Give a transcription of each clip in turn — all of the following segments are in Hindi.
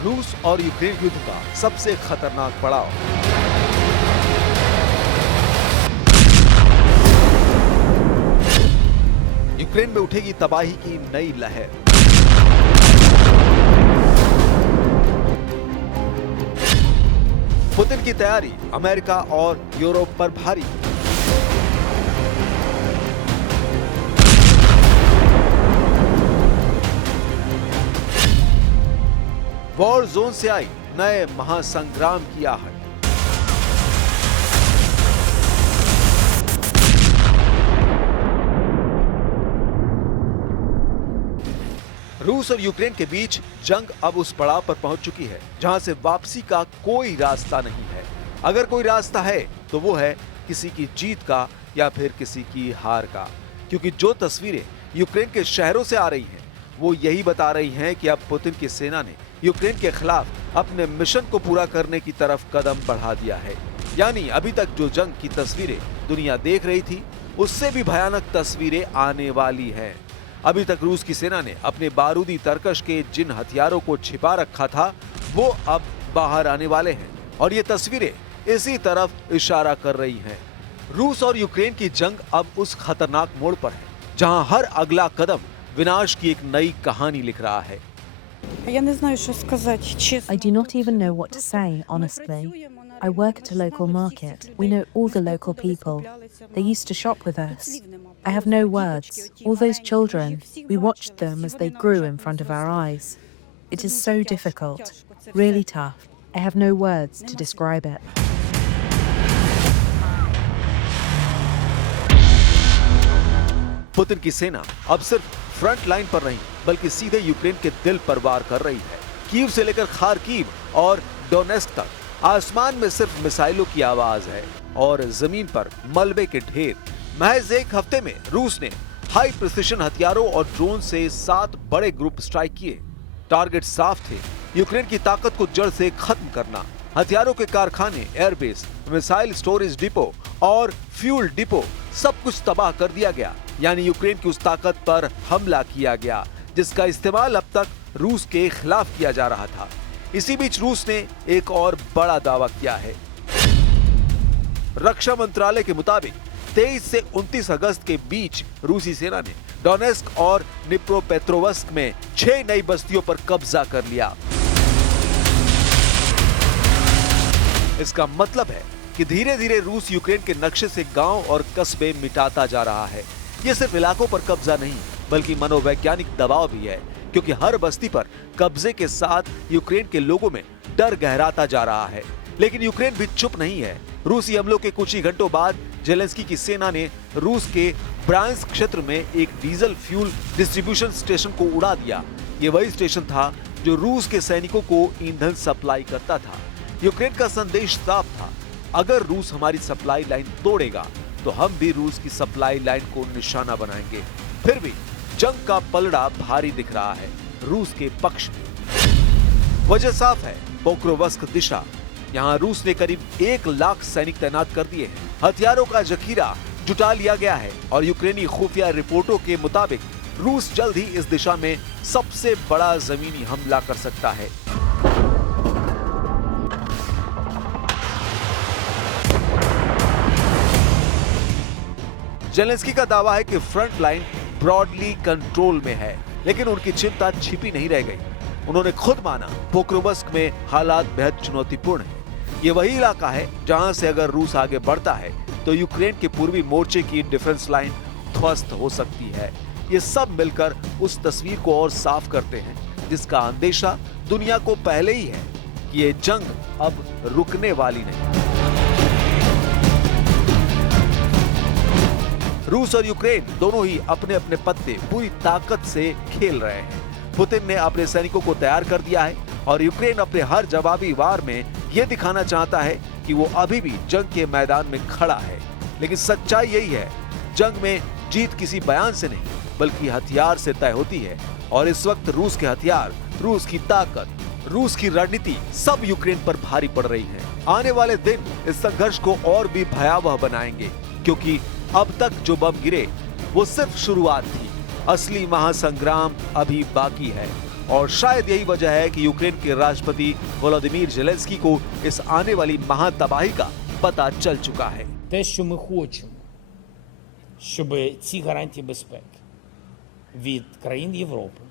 रूस और यूक्रेन युद्ध का सबसे खतरनाक पड़ाव। यूक्रेन में उठेगी तबाही की नई लहर। पुतिन की तैयारी अमेरिका और यूरोप पर भारी। वॉर जोन से आई नए महासंग्राम की आहट। रूस और यूक्रेन के बीच जंग अब उस पड़ाव पर पहुंच चुकी है जहां से वापसी का कोई रास्ता नहीं है। अगर कोई रास्ता है तो वो है किसी की जीत का या फिर किसी की हार का, क्योंकि जो तस्वीरें यूक्रेन के शहरों से आ रही हैं वो यही बता रही हैं कि अब पुतिन की सेना ने यूक्रेन के खिलाफ अपने मिशन को पूरा करने की तरफ कदम बढ़ा दिया है। यानी अभी तक जो जंग की तस्वीरें दुनिया देख रही थी उससे भी भयानक तस्वीरें आने वाली हैं। अभी तक रूस की सेना ने अपने बारूदी तरकश के जिन हथियारों को छिपा रखा था वो अब बाहर आने वाले हैं और ये तस्वीरें इसी तरफ इशारा कर रही हैं। रूस और यूक्रेन की जंग अब उस खतरनाक मोड़ पर है जहां हर अगला कदम विनाश की एक नई कहानी लिख रहा है। I do not even know what to say, honestly. I work at a local market. We know all the local people. They used to shop with us. I have no words. All those children, we watched them as they grew in front of our eyes. It is so difficult, really tough. I have no words to describe it. Putin की सेना अब सिर्फ फ्रंट लाइन पर नहीं बल्कि सीधे यूक्रेन के दिल पर वार कर रही है। कीव से लेकर खार्किव और डोनेस्क तक आसमान में सिर्फ मिसाइलों की आवाज है और जमीन पर मलबे के ढेर। महज एक हफ्ते में रूस ने हाई प्रिसिशन हथियारों और ड्रोन से 7 बड़े ग्रुप स्ट्राइक किए। टारगेट साफ थे, यूक्रेन की ताकत को जड़ से खत्म करना। हथियारों के कारखाने, एयरबेस, मिसाइल स्टोरेज डिपो और फ्यूल डिपो सब कुछ तबाह कर दिया गया। यानी यूक्रेन की उस ताकत पर हमला किया गया जिसका इस्तेमाल अब तक रूस के खिलाफ किया जा रहा था। इसी बीच रूस ने एक और बड़ा दावा किया है। रक्षा मंत्रालय के मुताबिक 23 से 29 अगस्त के बीच रूसी सेना ने डोनेस्क और निप्रोपेट्रोवस्क में 6 नई बस्तियों पर कब्जा कर लिया। इसका मतलब है कि धीरे धीरे रूस यूक्रेन के नक्शे से गांव और कस्बे मिटाता जा रहा है। ये सिर्फ इलाकों पर कब्जा नहीं बल्कि मनोवैज्ञानिक दबाव भी है, क्योंकि हर बस्ती पर कब्जे के साथ यूक्रेन के लोगों में डर गहराता जा रहा है। लेकिन यूक्रेन भी चुप नहीं है। रूसी हमलों के कुछ ही घंटों बाद जेलेंस्की की सेना ने रूस के ब्रांस्क क्षेत्र में एक डीजल फ्यूल डिस्ट्रीब्यूशन स्टेशन को उड़ा दिया। ये वही स्टेशन था जो रूस के सैनिकों को ईंधन सप्लाई करता था। यूक्रेन का संदेश साफ था, अगर रूस हमारी सप्लाई लाइन तोड़ेगा तो हम भी रूस की सप्लाई लाइन को निशाना बनाएंगे। फिर भी जंग का पलड़ा भारी दिख रहा है रूस के पक्ष में। वजह साफ है, पोक्रोवस्क दिशा। यहाँ रूस ने करीब 1 लाख सैनिक तैनात कर दिए हैं। हथियारों का जखीरा जुटा लिया गया है और यूक्रेनी खुफिया रिपोर्टों के मुताबिक रूस जल्द ही इस दिशा में सबसे बड़ा जमीनी हमला कर सकता है। जेलेंस्की का दावा है कि फ्रंट लाइन ब्रॉडली कंट्रोल में है, लेकिन उनकी चिंता छिपी नहीं रह गई। उन्होंने खुद माना पोक्रोवस्क में हालात बेहद चुनौतीपूर्ण हैं। ये वही इलाका है जहां से अगर रूस आगे बढ़ता है तो यूक्रेन के पूर्वी मोर्चे की डिफेंस लाइन ध्वस्त हो सकती है। ये सब मिलकर उस तस्वीर को और साफ करते हैं जिसका अंदेशा दुनिया को पहले ही है कि ये जंग अब रुकने वाली नहीं। रूस और यूक्रेन दोनों ही अपने अपने पत्ते पूरी ताकत से खेल रहे हैं। पुतिन ने अपने सैनिकों को तैयार कर दिया है और यूक्रेन अपने हर जवाबी वार में यह दिखाना चाहता है कि वो अभी भी जंग के मैदान में खड़ा है। लेकिन सच्चाई यही है, जंग में जीत किसी बयान से नहीं बल्कि हथियार से तय होती है। और इस वक्त रूस के हथियार, रूस की ताकत, रूस की रणनीति सब यूक्रेन पर भारी पड़ रही है। आने वाले दिन इस संघर्ष को और भी भयावह बनाएंगे, क्योंकि अब तक जो बम गिरे वो सिर्फ शुरुआत थी। असली महासंग्राम अभी बाकी है और शायद यही वजह है कि यूक्रेन के राष्ट्रपति वोलोदिमीर ज़ेलेंस्की को इस आने वाली महातबाही का पता चल चुका है। Те, що ми хочемо, щоб ці гарантії безпеки від країн Європи,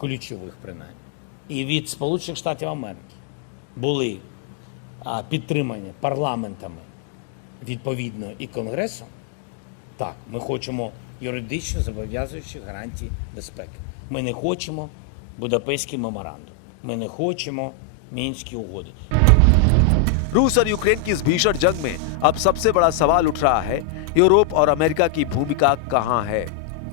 ключових принаймні, і від Сполучених Штатів Америки були підтримані парламентами відповідно і Конгресом, так, ми хочемо юридично зобов'язуючі гарантії безпеки. Ми не хочемо Будапештський меморандум. Ми не хочемо Мінські угоди. रूस और यूक्रेन की इस भीषण जंग में अब सबसे बड़ा सवाल उठ रहा है, यूरोप और अमेरिका की भूमिका कहां है?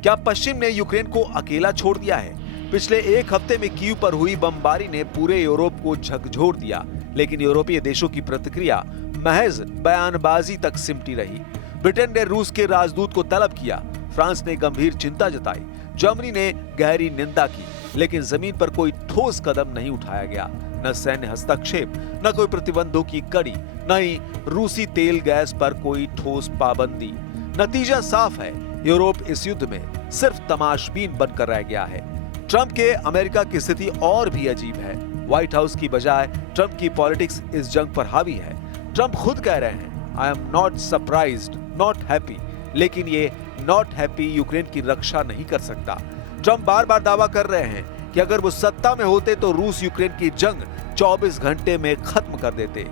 क्या पश्चिम ने यूक्रेन को अकेला छोड़ दिया है? पिछले एक हफ्ते में कीव पर हुई बमबारी ने पूरे यूरोप को झकझोर दिया, लेकिन यूरोपीय देशों की प्रतिक्रिया महज बयानबाजी तक सिमटी रही। ब्रिटेन ने रूस के राजदूत को तलब किया, फ्रांस ने गंभीर चिंता जताई, जर्मनी ने गहरी निंदा की, लेकिन जमीन पर कोई ठोस कदम नहीं उठाया गया। न सैन्य हस्तक्षेप, न कोई प्रतिबंधों की कड़ी, न ही रूसी तेल गैस पर कोई ठोस पाबंदी। नतीजा साफ है, यूरोप इस युद्ध में सिर्फ तमाशबीन बनकर रह गया है। ट्रंप के अमेरिका की स्थिति और भी अजीब है। व्हाइट हाउस की बजाय ट्रंप की पॉलिटिक्स इस जंग पर हावी है। ट्रंप खुद कह रहे हैं, I am not surprised, not happy, लेकिन ये नॉट हैप्पी यूक्रेन की रक्षा नहीं कर सकता। ट्रंप बार बार दावा कर रहे हैं कि अगर वो सत्ता में होते तो रूस यूक्रेन की जंग 24 घंटे में खत्म कर देते।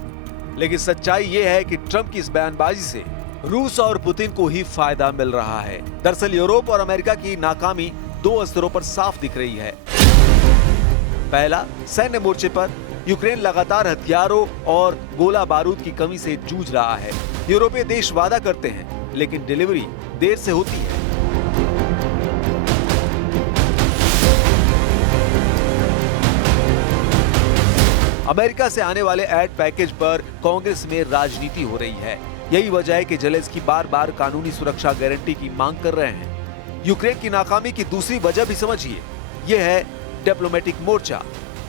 लेकिन सच्चाई ये है कि ट्रंप की इस बयानबाजी से रूस और पुतिन को ही फायदा मिल रहा है। दरअसल यूरोप और अमेरिका की नाकामी दो स्तरों पर साफ दिख रही है। पहला, सैन्य मोर्चे पर यूक्रेन लगातार हथियारों और गोला बारूद की कमी से जूझ रहा है। यूरोपीय देश वादा करते हैं, लेकिन डिलीवरी देर से होती है। अमेरिका से आने वाले एड पैकेज पर कांग्रेस में राजनीति हो रही है। यही वजह है कि ज़ेलेंस्की बार बार कानूनी सुरक्षा गारंटी की मांग कर रहे हैं। यूक्रेन की नाकामी की दूसरी वजह भी समझिए, यह है डिप्लोमेटिक मोर्चा।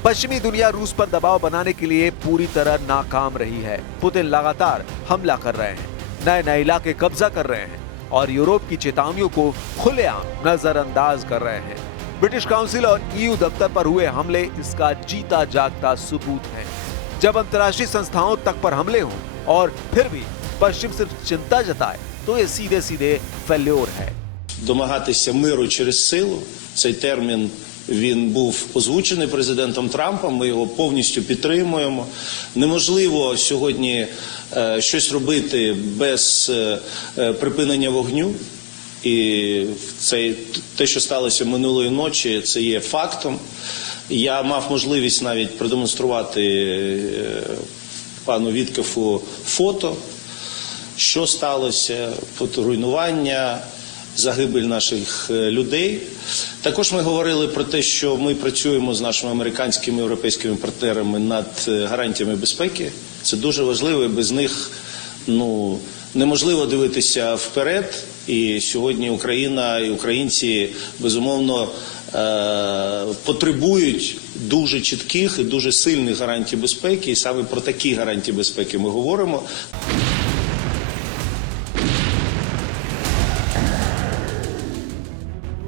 पश्चिमी दुनिया रूस पर दबाव बनाने के लिए पूरी तरह नाकाम रही है। पुतिन लगातार हमला कर रहे हैं, नए नए इलाके कब्जा कर रहे हैं और यूरोप की चेतावनियों को खुलेआम नजरअंदाज कर रहे हैं। ब्रिटिश काउंसिल और ईयू दफ्तर पर हुए हमले इसका जीता जागता सबूत हैं। जब अंतर्राष्ट्रीय संस्थाओं तक पर हमले हों और फिर भी पश्चिम सिर्फ चिंता जताए, तो ये सीधे सीधे फेल्योर है। Домагатися миру через силу, цей термін він був озвучений президентом Трампом, ми його повністю підтримуємо. Неможливо сьогодні щось робити без припинення вогню. І те, що сталося минулої ночі, це є фактом. Я мав можливість навіть продемонструвати пану Віткофу фото, що сталося, фоторуйнування, загибель наших людей. Також ми говорили про те, що ми працюємо з нашими американськими і європейськими партнерами над гарантіями безпеки. Це дуже важливо, і без них неможливо дивитися вперед. І сьогодні Україна і українці, безумовно, потребують дуже чітких і дуже сильних гарантій безпеки. І саме про такі гарантії безпеки ми говоримо.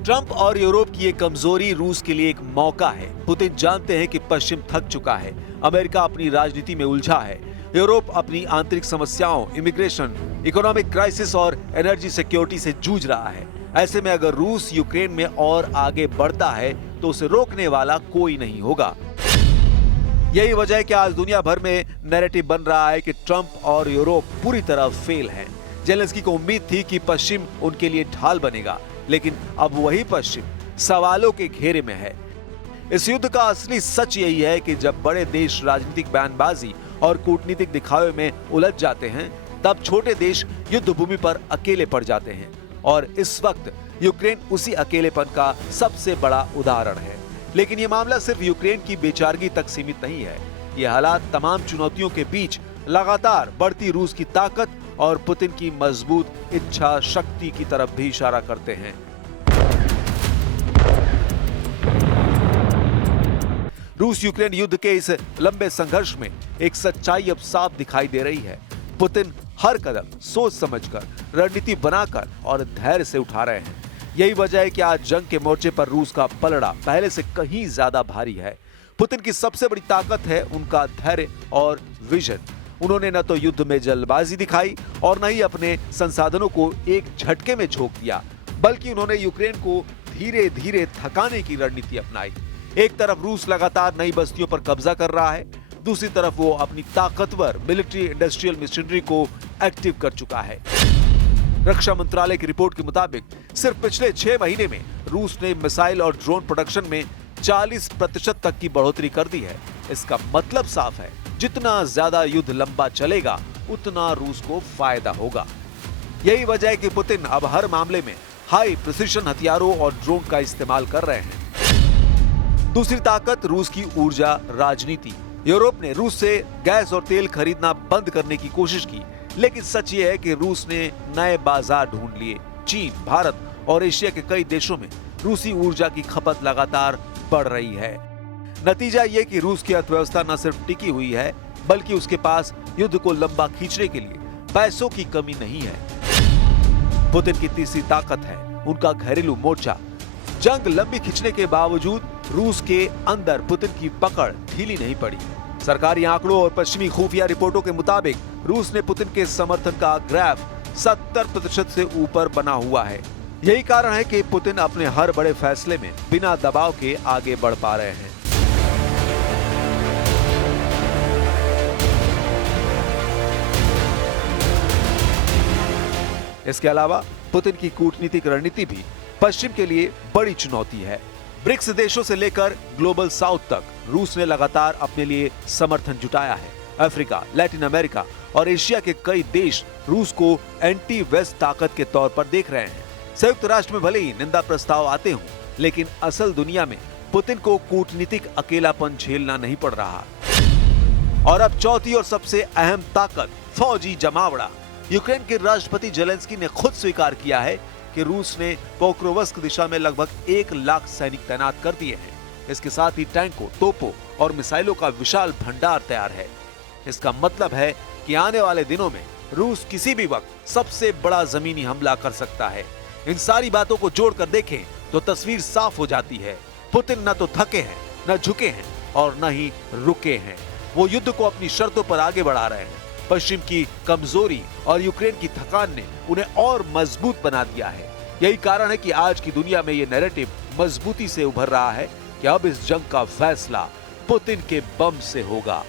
ट्रंप और यूरोप की ये कमजोरी रूस के लिए एक मौका है। पुतिन जानते हैं कि पश्चिम थक चुका है, अमेरिका अपनी राजनीति में उलझा है, यूरोप अपनी आंतरिक समस्याओं, इमिग्रेशन, इकोनॉमिक क्राइसिस और एनर्जी सिक्योरिटी से जूझ रहा है। ऐसे में अगर रूस यूक्रेन में और आगे बढ़ता है तो उसे रोकने वाला कोई नहीं होगा। यही वजह है कि आज दुनिया भर में नैरेटिव बन रहा है कि ट्रंप और यूरोप पूरी तरह फेल हैं। ज़ेलेंस्की को उम्मीद थी कि पश्चिम उनके लिए ढाल बनेगा, लेकिन अब वही पश्चिम सवालों के घेरे में है। इस युद्ध का असली सच यही है कि जब बड़े देश राजनीतिक बयानबाजी और कूटनीतिक दिखावे में उलझ जाते हैं, तब छोटे देश युद्ध भूमि पर अकेले पड़ जाते हैं। और इस वक्त यूक्रेन उसी अकेलेपन का सबसे बड़ा उदाहरण है। लेकिन ये मामला सिर्फ यूक्रेन की बेचारगी तक सीमित नहीं है। ये हालात तमाम चुनौतियों के बीच लगातार बढ़ती रूस की ताकत और पुतिन की मजबूत इच्छा शक्ति की तरफ भी इशारा करते हैं। रूस यूक्रेन युद्ध के इस लंबे संघर्ष में एक सच्चाई अब साफ दिखाई दे रही है। पुतिन हर कदम सोच समझकर, रणनीति बनाकर और धैर्य से उठा रहे हैं। यही वजह है कि आज जंग के मोर्चे पर रूस का पलड़ा पहले से कहीं ज्यादा भारी है। पुतिन की सबसे बड़ी ताकत है उनका धैर्य और विजन। उन्होंने न तो युद्ध में जल्दबाजी दिखाई और न ही अपने संसाधनों को एक झटके में झोंक दिया, बल्कि उन्होंने यूक्रेन को धीरे धीरे थकाने की रणनीति अपनाई। एक तरफ रूस लगातार नई बस्तियों पर कब्जा कर रहा है, दूसरी तरफ वो अपनी ताकतवर मिलिट्री इंडस्ट्रियल मशीनरी को एक्टिव कर चुका है। रक्षा मंत्रालय की रिपोर्ट के मुताबिक सिर्फ पिछले 6 महीने में रूस ने मिसाइल और ड्रोन प्रोडक्शन में 40% तक की बढ़ोतरी कर दी है। इसका मतलब साफ है, जितना ज्यादा युद्ध लंबा चलेगा उतना रूस को फायदा होगा। यही वजह है कि पुतिन अब हर मामले में हाई प्रिसिशन हथियारों और ड्रोन का इस्तेमाल कर रहे हैं। दूसरी ताकत रूस की ऊर्जा राजनीति। यूरोप ने रूस से गैस और तेल खरीदना बंद करने की कोशिश की, लेकिन सच ये है कि रूस ने नए बाजार ढूंढ लिए। चीन, भारत और एशिया के कई देशों में रूसी ऊर्जा की खपत लगातार बढ़ रही है। नतीजा ये कि रूस की अर्थव्यवस्था न सिर्फ टिकी हुई है, बल्कि उसके पास युद्ध को लंबा खींचने के लिए पैसों की कमी नहीं है। पुतिन की तीसरी ताकत है उनका घरेलू मोर्चा। जंग लंबी खिंचने के बावजूद रूस के अंदर पुतिन की पकड़ ढीली नहीं पड़ी। सरकारी आंकड़ों और पश्चिमी खुफिया रिपोर्टों के मुताबिक रूस ने पुतिन के समर्थन का ग्राफ 70% से ऊपर बना हुआ है। यही कारण है कि पुतिन अपने हर बड़े फैसले में बिना दबाव के आगे बढ़ पा रहे हैं। इसके अलावा पुतिन की कूटनीतिक रणनीति भी पश्चिम के लिए बड़ी चुनौती है। ब्रिक्स देशों से लेकर ग्लोबल साउथ तक रूस ने लगातार अपने लिए समर्थन जुटाया है। अफ्रीका, लैटिन अमेरिका और एशिया के कई देश रूस को एंटी वेस्ट ताकत के तौर पर देख रहे हैं। संयुक्त राष्ट्र में भले ही निंदा प्रस्ताव आते हों, लेकिन असल दुनिया में पुतिन को कूटनीतिक अकेलापन झेलना नहीं पड़ रहा। और अब चौथी और सबसे अहम ताकत, फौजी जमावड़ा। यूक्रेन के राष्ट्रपति जेलेंस्की ने खुद स्वीकार किया है कि रूस ने पोक्रोवस्क दिशा में लगभग 1 लाख सैनिक तैनात कर दिए हैं। इसके साथ ही टैंकों, तोपों और मिसाइलों का विशाल भंडार तैयार है। इसका मतलब है कि आने वाले दिनों में रूस किसी भी वक्त सबसे बड़ा जमीनी हमला कर सकता है। इन सारी बातों को जोड़कर देखें तो तस्वीर साफ हो जाती है। पुतिन न तो थके हैं, न झुके हैं और न ही रुके हैं। वो युद्ध को अपनी शर्तों पर आगे बढ़ा रहे हैं। पश्चिम की कमजोरी और यूक्रेन की थकान ने उन्हें और मजबूत बना दिया है। यही कारण है कि आज की दुनिया में ये नैरेटिव मजबूती से उभर रहा है कि अब इस जंग का फैसला पुतिन के बम से होगा।